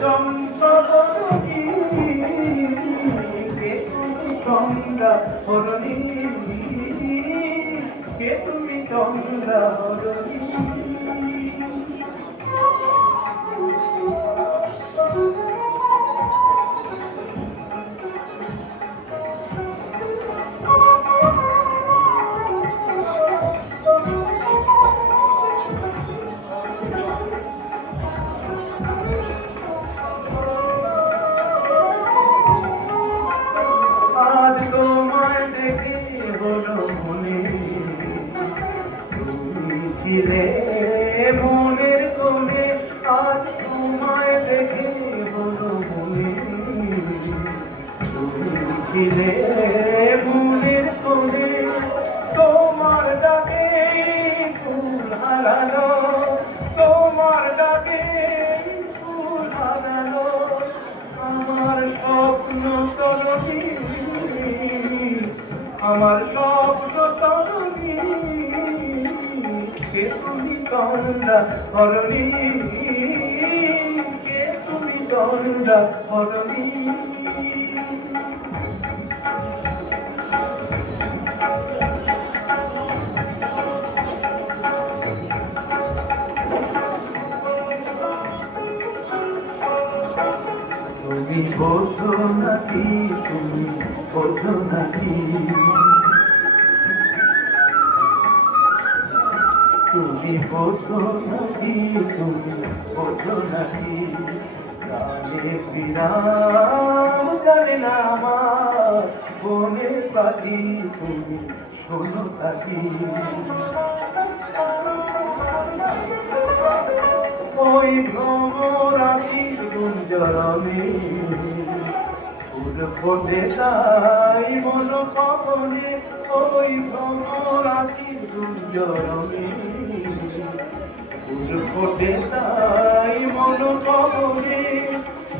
চন্দ্রবরণী কে তুমি চন্দ্রবরণী কে তুমি চন্দ্রবরণী মনের কোণে আজ তোমায় দেখে বলো মনে তুমি ছিলে মনের কোণে তোমার ডাকে ফুল হারালো তোমার ডাকে ফুল হারালো আমার স্বপ্ন তরণী আমার স্বপ্ন তরণী কে তুমি চন্দ্রবরণী কে তুমি চন্দ্রবরণী তুমি বোঝো নাকি তুমি বোঝো নাকি তুমি বোঝো নাকি তুমি বোঝো নাকি কালে বিরাম জানে না আমার বনের পাখি তুমি শোনো পাখি ওই ভ্রমরাশির গুঞ্জরণে ফুল ফোটে তাই মন কখনে ওই ভ্রমরাশির গুঞ্জরণে ফুল ফোটে তাই মন কখনে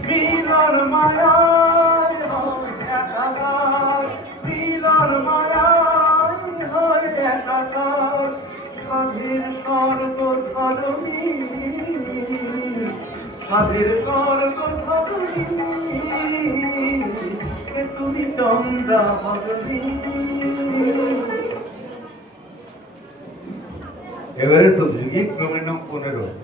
মিলন মায়ায় হয় একাকার মিলন মায়ায় হয় একাকার সাধের স্বর্গ ধরণী সাধের স্বর্গ ধরণী তুমি চন্দ্রবরণী। এবারে প্রতিযোগী ক্রমের নাম 15।